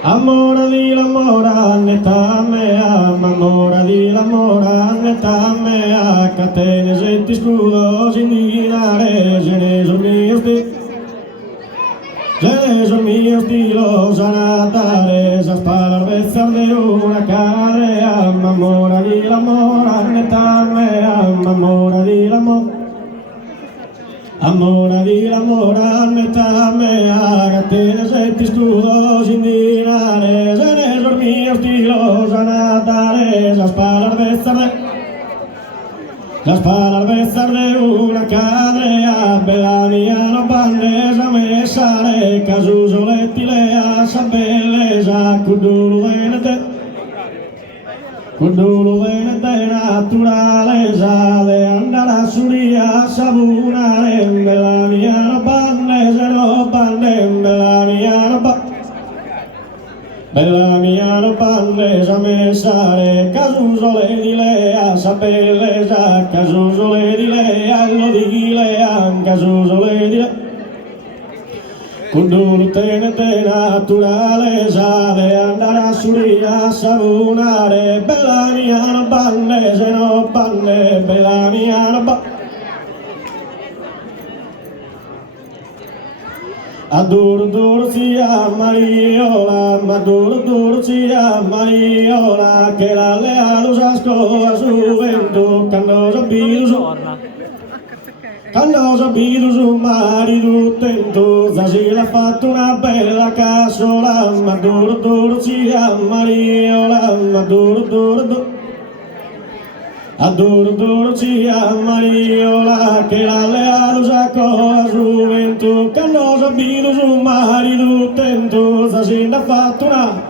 Amore di l'amore, netta mea, amore di l'amore, netta mea, catene se ti scudo, sin divinare, ce ne sul mio stilo. Ce sul mio stilo, sanatare, sa spalarvezza di una cadrea, amore di l'amore, netta mea, amore di l'amore. Amore di l'amore, metà mea, catene se ti scudo, sin dinare, se ne sul mio stilo, sanatare, la spalla al bezzarde una cadrea, bella mia non bandesa me sale, casuso lettilea, sa bellesa, cudulu venete. Kudulu venete naturaleza de andare a suria sabunare, bella mia no panne, se no panne, bella mia no panne. Bella mia no panne, sa me sale, casuso le di lea, sa bellesa, casuso le di lea, lo di lea, casuso le di lea. Kudulu tenete naturaleza de andare a suria sabunare, bella mia no panne, se no panne, bella mia no panne. Adoro sia Mariola, adoro sia Mariola, che la lealo s'asco a juventud, quando sapido su marido tento, si l'ha fatto una bella cassola, adoro sia Mariola, adoro sia Mariola, che la lealo sacco a gioventù, quando sapido su marido tento, si l'ha fatto una.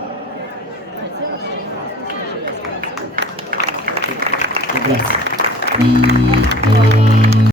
Grazie.